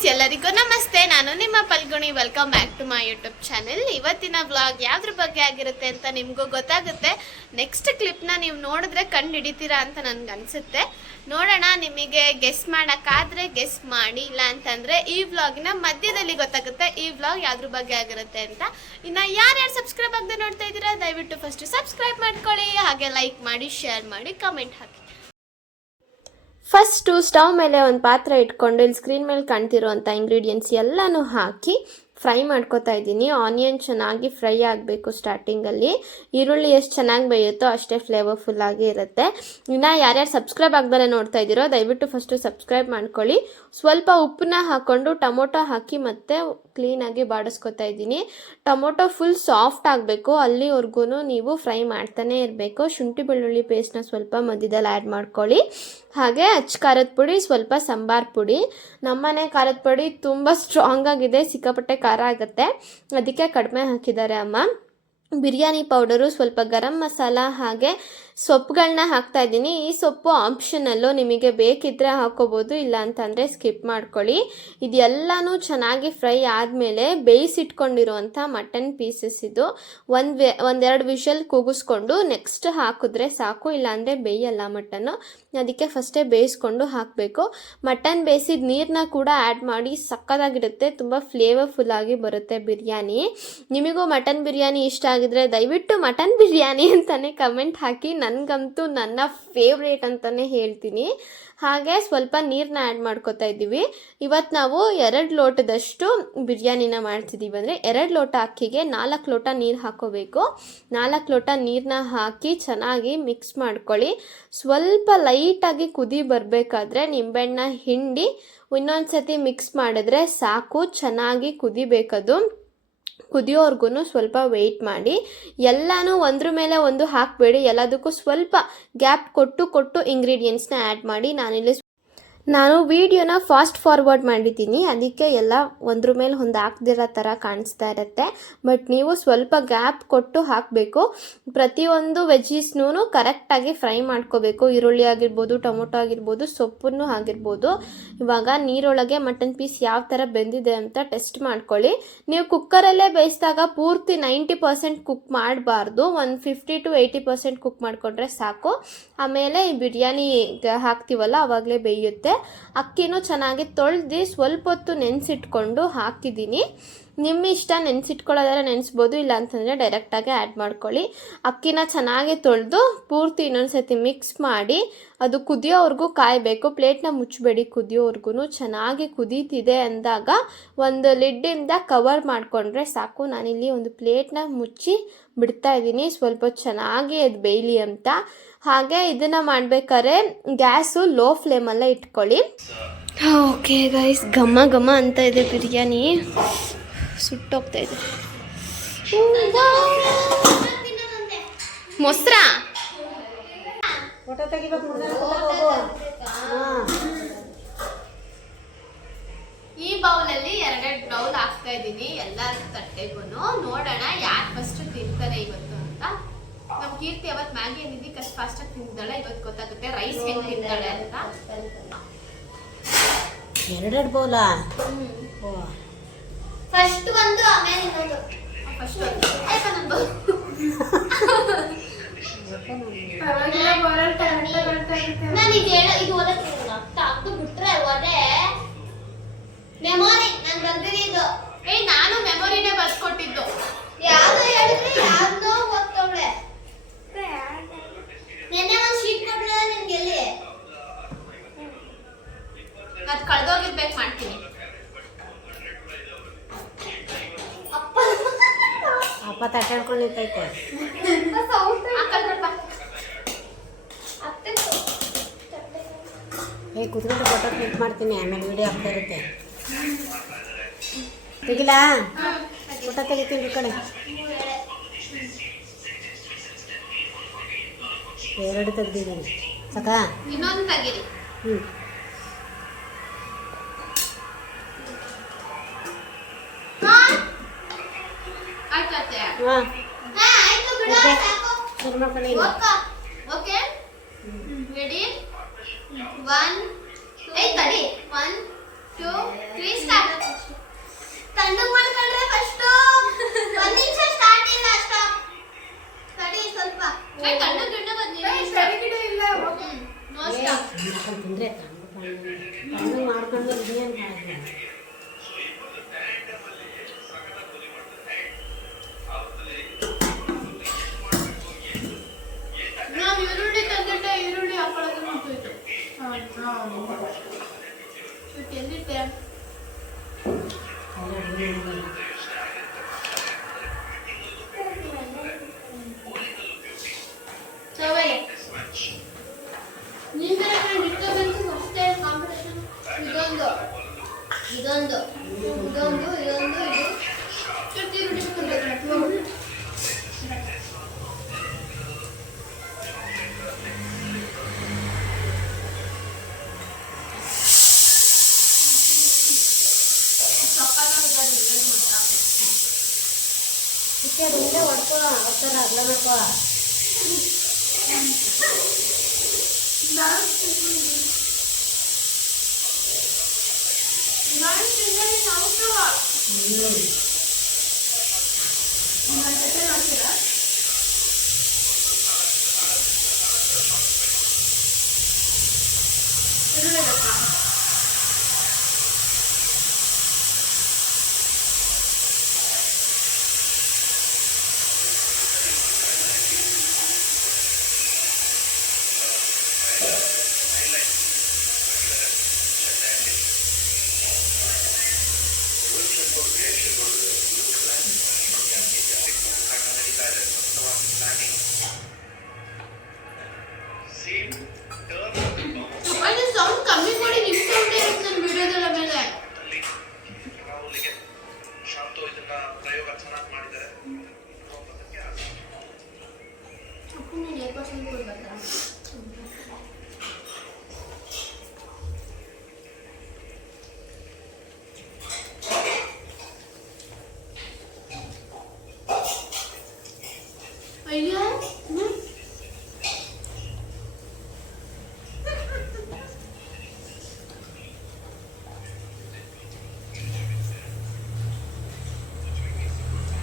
Guys, ಎಲ್ಲರಿಗೂ ನಮಸ್ತೆ. ನಾನು ನಿಮ್ಮ Phalguni. Welcome back to my YouTube channel. ಇವತ್ತಿನ ವ್ಲಾಗ್ ಯಾವ್ದ್ರ ಬಗ್ಗೆ ಆಗಿರುತ್ತೆ ಅಂತ ನಿಮಗೂ ಗೊತ್ತಾಗುತ್ತೆ. ನೆಕ್ಸ್ಟ್ ಕ್ಲಿಪ್ನ ನೀವು ನೋಡಿದ್ರೆ ಕಂಡು ಹಿಡಿತೀರಾ ಅಂತ ನನಗೆ ಅನಿಸುತ್ತೆ. ನೋಡೋಣ, ನಿಮಗೆ ಗೆಸ್ ಮಾಡೋಕ್ಕಾದ್ರೆ ಗೆಸ್ ಮಾಡಿ, ಇಲ್ಲ ಅಂತಂದರೆ ಈ ವ್ಲಾಗಿನ ಮಧ್ಯದಲ್ಲಿ ಗೊತ್ತಾಗುತ್ತೆ ಈ ವ್ಲಾಗ್ ಯಾವ್ದ್ರ ಬಗ್ಗೆ ಆಗಿರುತ್ತೆ ಅಂತ. ಇನ್ನು ಯಾರ್ಯಾರು ಸಬ್ಸ್ಕ್ರೈಬ್ ಆಗದೆ ನೋಡ್ತಾ ಇದ್ದೀರಾ, ದಯವಿಟ್ಟು ಫಸ್ಟ್ ಸಬ್ಸ್ಕ್ರೈಬ್ ಮಾಡ್ಕೊಳ್ಳಿ, ಹಾಗೆ ಲೈಕ್ ಮಾಡಿ, ಶೇರ್ ಮಾಡಿ, ಕಮೆಂಟ್ ಹಾಕಿ. ಫಸ್ಟು ಸ್ಟವ್ ಮೇಲೆ ಒಂದು ಪಾತ್ರೆ ಇಟ್ಕೊಂಡು ಇಲ್ಲಿ ಸ್ಕ್ರೀನ್ ಮೇಲೆ ಕಾಣ್ತಿರೋಂಥ ಇಂಗ್ರೀಡಿಯೆಂಟ್ಸ್ ಎಲ್ಲನೂ ಹಾಕಿ ಫ್ರೈ ಮಾಡ್ಕೊತಾ ಇದ್ದೀನಿ. ಆನಿಯನ್ ಚೆನ್ನಾಗಿ ಫ್ರೈ ಆಗಬೇಕು. ಸ್ಟಾರ್ಟಿಂಗಲ್ಲಿ ಈರುಳ್ಳಿ ಎಷ್ಟು ಚೆನ್ನಾಗಿ ಬೇಯುತ್ತೋ ಅಷ್ಟೇ ಫ್ಲೇವರ್ಫುಲ್ ಆಗಿ ಇರುತ್ತೆ. ಇನ್ನು ಯಾರ್ಯಾರು ಸಬ್ಸ್ಕ್ರೈಬ್ ಆಗದಲ್ಲೇ ನೋಡ್ತಾ ಇದ್ದೀರೋ ದಯವಿಟ್ಟು ಫಸ್ಟು ಸಬ್ಸ್ಕ್ರೈಬ್ ಮಾಡ್ಕೊಳ್ಳಿ. ಸ್ವಲ್ಪ ಉಪ್ಪನ್ನ ಹಾಕ್ಕೊಂಡು ಟೊಮೊಟೊ ಹಾಕಿ ಮತ್ತೆ ಕ್ಲೀನಾಗಿ ಬಾಡಿಸ್ಕೊತಾ ಇದ್ದೀನಿ. ಟೊಮೊಟೊ ಫುಲ್ ಸಾಫ್ಟ್ ಆಗಬೇಕು, ಅಲ್ಲಿವರೆಗೂ ನೀವು ಫ್ರೈ ಮಾಡ್ತಾನೆ ಇರಬೇಕು. ಶುಂಠಿ ಬೆಳ್ಳುಳ್ಳಿ ಪೇಸ್ಟ್ನ ಸ್ವಲ್ಪ ಮಧ್ಯದಲ್ಲಿ ಆ್ಯಡ್ ಮಾಡ್ಕೊಳ್ಳಿ. ಹಾಗೆ ಅಚ್ಚ ಖಾರದ ಪುಡಿ, ಸ್ವಲ್ಪ ಸಾಂಬಾರ್ ಪುಡಿ. ನಮ್ಮನೆ ಖಾರದ ಪುಡಿ ತುಂಬ ಸ್ಟ್ರಾಂಗ್ ಆಗಿದೆ, ಸಿಕ್ಕಾಪಟ್ಟೆ ಖಾರ ಆಗುತ್ತೆ, ಅದಕ್ಕೆ ಕಡಿಮೆ ಹಾಕಿದ್ದಾರೆ ಅಮ್ಮ. ಬಿರಿಯಾನಿ ಪೌಡರು, ಸ್ವಲ್ಪ ಗರಂ ಮಸಾಲ, ಹಾಗೆ ಸೊಪ್ಪುಗಳನ್ನ ಹಾಕ್ತಾ ಇದ್ದೀನಿ. ಈ ಸೊಪ್ಪು ಆಪ್ಷನಲ್ಲು, ನಿಮಗೆ ಬೇಕಿದ್ದರೆ ಹಾಕೋಬೋದು, ಇಲ್ಲ ಅಂತಂದರೆ ಸ್ಕಿಪ್ ಮಾಡ್ಕೊಳ್ಳಿ. ಇದೆಲ್ಲನೂ ಚೆನ್ನಾಗಿ ಫ್ರೈ ಆದಮೇಲೆ ಬೇಯಿಸಿಟ್ಕೊಂಡಿರುವಂಥ ಮಟನ್ ಪೀಸಸ್ ಇದು ಒಂದೆರಡು ವಿಷಲ್ ಕೂಗಿಸ್ಕೊಂಡು ನೆಕ್ಸ್ಟ್ ಹಾಕಿದ್ರೆ ಸಾಕು, ಇಲ್ಲಾಂದರೆ ಬೇಯಲ್ಲ ಮಟನ್ನು. ಅದಕ್ಕೆ ಫಸ್ಟೇ ಬೇಯಿಸ್ಕೊಂಡು ಹಾಕಬೇಕು. ಮಟನ್ ಬೇಯಿಸಿದ ನೀರನ್ನ ಕೂಡ ಆ್ಯಡ್ ಮಾಡಿ, ಸಕ್ಕತ್ತಾಗಿರುತ್ತೆ, ತುಂಬ ಫ್ಲೇವರ್ಫುಲ್ಲಾಗಿ ಬರುತ್ತೆ ಬಿರಿಯಾನಿ. ನಿಮಗೂ ಮಟನ್ ಬಿರಿಯಾನಿ ಇಷ್ಟ ಆಗಿದ್ರೆ ದಯವಿಟ್ಟು ಮಟನ್ ಬಿರಿಯಾನಿ ಅಂತಲೇ ಕಮೆಂಟ್ ಹಾಕಿ. ನನಗಂತೂ ನನ್ನ ಫೇವ್ರೇಟ್ ಅಂತಲೇ ಹೇಳ್ತೀನಿ. ಹಾಗೆ ಸ್ವಲ್ಪ ನೀರನ್ನ ಆ್ಯಡ್ ಮಾಡ್ಕೊತಾ ಇದ್ದೀವಿ. ಇವತ್ತು ನಾವು 2 ಲೋಟದಷ್ಟು ಬಿರಿಯಾನಿನ ಮಾಡ್ತಿದ್ದೀವಿ. ಅಂದರೆ 2 ಲೋಟ ಅಕ್ಕಿಗೆ 4 ಲೋಟ ನೀರು ಹಾಕೋಬೇಕು. 4 ಲೋಟ ನೀರನ್ನ ಹಾಕಿ ಚೆನ್ನಾಗಿ ಮಿಕ್ಸ್ ಮಾಡ್ಕೊಳ್ಳಿ. ಸ್ವಲ್ಪ ಲೈಟಾಗಿ ಕುದಿ ಬರಬೇಕಾದ್ರೆ ನಿಂಬೆಹಣ್ಣ ಹಿಂಡಿ ಇನ್ನೊಂದು ಸತಿ ಮಿಕ್ಸ್ ಮಾಡಿದ್ರೆ ಸಾಕು. ಚೆನ್ನಾಗಿ ಕುದಿಬೇಕದು. ಕುದಿಯೋರ್ಗು ಸ್ವಲ್ಪ ವೆಯ್ಟ್ ಮಾಡಿ. ಎಲ್ಲನೂ ಒಂದ್ರ ಮೇಲೆ ಒಂದು ಹಾಕಬೇಡಿ, ಎಲ್ಲದಕ್ಕೂ ಸ್ವಲ್ಪ ಗ್ಯಾಪ್ ಕೊಟ್ಟು ಇಂಗ್ರೀಡಿಯೆಂಟ್ಸ್ನ ಆ್ಯಡ್ ಮಾಡಿ. ನಾನು ವಿಡಿಯೋನ ಫಾಸ್ಟ್ ಫಾರ್ವರ್ಡ್ ಮಾಡಿದ್ದೀನಿ, ಅದಕ್ಕೆ ಎಲ್ಲ ಒಂದ್ರ ಮೇಲೆ ಒಂದು ಹಾಕ್ದಿರೋ ಥರ ಕಾಣಿಸ್ತಾ ಇರುತ್ತೆ. ಬಟ್ ನೀವು ಸ್ವಲ್ಪ ಗ್ಯಾಪ್ ಕೊಟ್ಟು ಹಾಕಬೇಕು. ಪ್ರತಿಯೊಂದು ವೆಜ್ಜೀಸ್ನೂ ಕರೆಕ್ಟಾಗಿ ಫ್ರೈ ಮಾಡ್ಕೋಬೇಕು. ಈರುಳ್ಳಿ ಆಗಿರ್ಬೋದು, ಟೊಮೊಟೊ ಆಗಿರ್ಬೋದು, ಸೊಪ್ಪನ್ನು ಆಗಿರ್ಬೋದು. ಇವಾಗ ನೀರೊಳಗೆ ಮಟನ್ ಪೀಸ್ ಯಾವ ಥರ ಬೆಂದಿದೆ ಅಂತ ಟೆಸ್ಟ್ ಮಾಡ್ಕೊಳ್ಳಿ. ನೀವು ಕುಕ್ಕರಲ್ಲೇ ಬೇಯಿಸಿದಾಗ ಪೂರ್ತಿ 90% ಕುಕ್ ಮಾಡಬಾರ್ದು, ಒಂದು 50 to 80% ಕುಕ್ ಮಾಡಿಕೊಂಡ್ರೆ ಸಾಕು. ಆಮೇಲೆ ಈ ಬಿರಿಯಾನಿ ಹಾಕ್ತೀವಲ್ಲ ಆವಾಗಲೇ ಬೇಯುತ್ತೆ. ಅಕ್ಕಿನೂ ಚೆನ್ನಾಗಿ ತೊಳೆದು ಸ್ವಲ್ಪ ಹೊತ್ತು ನೆನೆಸಿಟ್ಕೊಂಡು ಹಾಕಿದ್ದೀನಿ. ನಿಮ್ಮ ಇಷ್ಟ, ನೆನೆಸಿಟ್ಕೊಳ್ಳೋದಾದ್ರೆ ನೆನೆಸ್ಬೋದು, ಇಲ್ಲ ಅಂತಂದರೆ ಡೈರೆಕ್ಟಾಗಿ ಆ್ಯಡ್ ಮಾಡ್ಕೊಳ್ಳಿ. ಅಕ್ಕಿನ ಚೆನ್ನಾಗಿ ತೊಳೆದು ಪೂರ್ತಿ ಇನ್ನೊಂದು ಸತಿ ಮಿಕ್ಸ್ ಮಾಡಿ ಅದು ಕುದಿಯೋವರೆಗೂ ಕಾಯಬೇಕು. ಪ್ಲೇಟ್ನ ಮುಚ್ಚಬೇಡಿ, ಕುದಿಯೋವರೆಗೂ. ಚೆನ್ನಾಗಿ ಕುದೀತಿದೆ ಅಂದಾಗ ಒಂದು ಲಿಡ್ಡಿಂದ ಕವರ್ ಮಾಡಿಕೊಂಡ್ರೆ ಸಾಕು. ನಾನಿಲ್ಲಿ ಒಂದು ಪ್ಲೇಟ್ನ ಮುಚ್ಚಿ ಬಿಡ್ತಾ ಇದ್ದೀನಿ, ಸ್ವಲ್ಪ ಚೆನ್ನಾಗಿ ಅದು ಬೇಯಲಿ ಅಂತ. ಹಾಗೆ ಇದನ್ನು ಮಾಡಬೇಕಾದ್ರೆ ಗ್ಯಾಸು ಲೋ ಫ್ಲೇಮಲ್ಲೇ ಇಟ್ಕೊಳ್ಳಿ. ಓಕೆ ಗೈಸ್, ಘಮ ಘಮ ಅಂತ ಇದೆ ಬಿರಿಯಾನಿ, ಸುಟ್ಟೋಗ್ತಾ ಇದೆ. ಮೊಸರಾ ಈ ಬೌಲಲ್ಲಿ 2 ಬೌಲ್ ಹಾಕ್ತಾ ಇದ್ದೀನಿ, ಎಲ್ಲ ತಟ್ಟೆಗೂ. ನೋಡೋಣ ಯಾರು ಫಸ್ಟ್ ತಿಂತಾರೆ ಇವತ್ತು ಅಂತ. ನಮ್ಮ ಕೀರ್ತಿ ಅವತ್ತು ಮ್ಯಾಗಿ ಏನಿದ್ದಕ್ಕೆ ಅಷ್ಟು ಫಾಸ್ಟಾಗಿ ತಿಂತಾಳೆ, ಇವತ್ತು ಗೊತ್ತಾಗುತ್ತೆ ರೈಸ್ ಹೆಂಗೆ ತಿಂತಾಳೆ ಅಂತ. 2 ಬೌಲಾ? ಫಸ್ಟ್ ಒಂದು, ಆಮೇಲೆ ಇನ್ನೊಂದು. ಫಸ್ಟ್ ಒಂದು ಆಯ್ತಾ ನಂದು? ನಾನು ಇದು ಓದಕ್ಕೆ ಆಗ್ತು ಬಿಟ್ರೆ ಒಡೆ ಮೆಮೊರಿ ನಾನು ಬರ್ದಿದ್ದು. ನಾನು ಮೆಮೊರಿನೇ ಬರ್ಸ್ಕೊಟ್ಟಿದ್ದು. ಯಾವ್ದು ಹೇಳಿದ್ರೆ ಯಾವ್ದೋ ಓದ್ತವಳೆ. ನೆನ್ನೆ ಒಂದು ಶೀಟ್ ಕೊಡ್ಲ ನಿಮ್ಗೆ, ಎಲ್ಲಿ ಅದು ಕಳೆದೋಗಿರ್ಬೇಕು, ಮಾಡ್ತೀನಿ. ಅಪ್ಪ ತಟ್ಟಾಡ್ಕೊಂಡು ನಿಂತೈತೆ. ಕುತ್ಕೊಂಡು ಫೋಟೋ ಕ್ಲಿಕ್ ಮಾಡ್ತೀನಿ, ಆಮೇಲೆ ವಿಡಿಯೋ ಹಾಕ್ತಾ ಇರುತ್ತೆ. ತೆಗಿಲಾ? ಫೋಟೋ ತೆಗಿತೀನಿ ಈ ಕಡೆ. 2 ತೆಗ್ದಿದ್ದೀನಿ, ಸಾಕಾ? ಇನ್ನೊಂದು ತೆಗೀರಿ. Okay, ready? 1 1 2 3 ಸ್ಟಾರ್ಟ್. ತಣ್ಣಗೆ ಮಾಡ್ಕೊಂಡ್ರೆ ಫಸ್ಟ್ 1 ನಿಮಿಷ ಸ್ಟಾರ್ಟ್ ಇಲ್ಲ ಸ್ಟಾಪ್. ತಡಿ ಸ್ವಲ್ಪ ತಣ್ಣಗೆ ಇಲ್ಲ ನೋ ಸ್ಟಾಪ್. ತಿಂದ್ರೆ ತಣ್ಣಗೆ ಮಾಡ್ಕೊಂಡು ಇನ್ನೇನು ಮಾಡೋದು. ನಾವು ಈರುಳ್ಳಿ ತಂದಿಟ್ಟೆ, ಈರುಳ್ಳಿ ಹಾಕೊಳ್ಳೋದು ಮುಗ್ದೋಯ್ತು. ಎಲ್ಲಿಟ್ಟೆ? ಇದೊಂದು ಮುಂದೆ ಹೊಡ್ಕೋ ಹೊಡ್ತಾರ ಅಗ್ಲ ಮಾಡ್ಕೋ. ಸೌಂಡ್ ಕಮ್ಮಿ ಮಾಡಿ, ನಿಮ್ಮ ಸೌಂಡ್ ಇರುತ್ತೆ ನನ್ನ ವಿಡಿಯೋದಲ್ಲ ಮೇಲೆ. ಅಪ್ಪು ನೀನು 8% ಕೊಡ್ಬೇಕಾ? ಅಯ್ಯೋ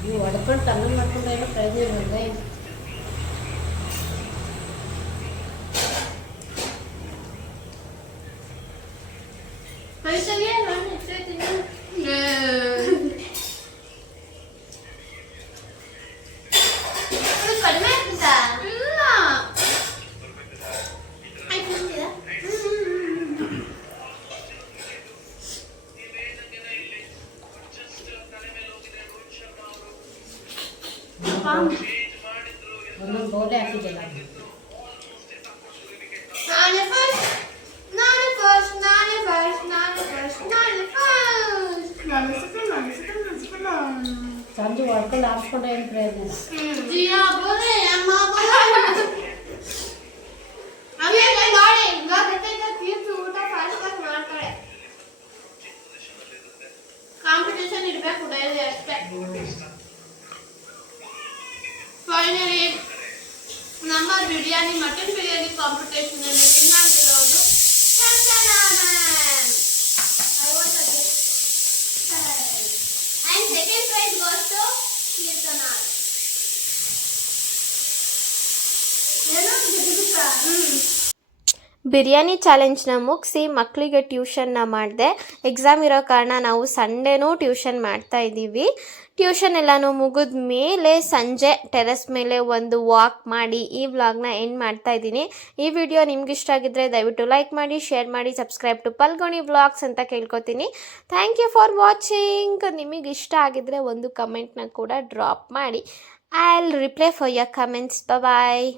ನೀವು ಹೊಡ್ಕೊಂಡು ತಣ್ಣಗೆ ಮಾಡ್ಕೊಂಡು ಏನೋ ಪ್ರಯೋಜನ ಬಂದೆ. ಪೈಸೆಗೆ ನಾನು ಇಷ್ಟೈತೀನಿ. ಕಡಿಮೆ ಆಗ್ತದಾ? ಇಲ್ಲ ಆಯ್ತು ಅಂತೀರಾ? ಒಂದೊಂದು ಬೌಲೆ ಹಾಕಿದ್ದೆಲ್ಲ. ಸಂಜೆ ಹೊಡ್ಕೊಂಡು ಹಾಕ್ಸ್ಕೊಂಡ್ರೆ ಏನು ಪ್ರಯೋಜನ? ಕಾಂಪಿಟೇಷನ್ ಇರಬೇಕು ಡೈಲಿ ಅಷ್ಟೇ. ಫೈನಲಿ ನಮ್ಮ ಬಿರಿಯಾನಿ ಮಟನ್ ಬಿರಿಯಾನಿ ಕಾಂಪಿಟೇಷನ್ ಅಲ್ಲಿ ವಿನ್ ಆಗಿರೋದು Sanjana ma'am. And second prize goes to Kirtana. Biryani ಚಾಲೆಂಜ್ನ ಮುಗಿಸಿ ಮಕ್ಕಳಿಗೆ ಟ್ಯೂಷನ್ನ ಮಾಡಿದೆ. ಎಕ್ಸಾಮ್ ಇರೋ ಕಾರಣ ನಾವು ಸಂಡೇನೂ ಟ್ಯೂಷನ್ ಮಾಡ್ತಾ ಇದ್ದೀವಿ. ಟ್ಯೂಷನ್ ಎಲ್ಲನೂ ಮುಗಿದ ಮೇಲೆ ಸಂಜೆ ಟೆರೆಸ್ ಮೇಲೆ ಒಂದು ವಾಕ್ ಮಾಡಿ ಈ ವ್ಲಾಗ್ನ ಎಂಡ್ ಮಾಡ್ತಾ ಇದ್ದೀನಿ. ಈ ವಿಡಿಯೋ ನಿಮ್ಗೆ ಇಷ್ಟ ಆಗಿದ್ರೆ ದಯವಿಟ್ಟು ಲೈಕ್ ಮಾಡಿ, ಶೇರ್ ಮಾಡಿ, ಸಬ್ಸ್ಕ್ರೈಬ್ ಟು ಪಲ್ಗೋಣಿ ವ್ಲಾಗ್ಸ್ ಅಂತ ಕೇಳ್ಕೊತೀನಿ. Thank you for watching. ನಿಮಗೆ ಇಷ್ಟ ಆಗಿದ್ರೆ ಒಂದು ಕಮೆಂಟ್ನ ಕೂಡ ಡ್ರಾಪ್ ಮಾಡಿ. I will reply for your comments. Bye.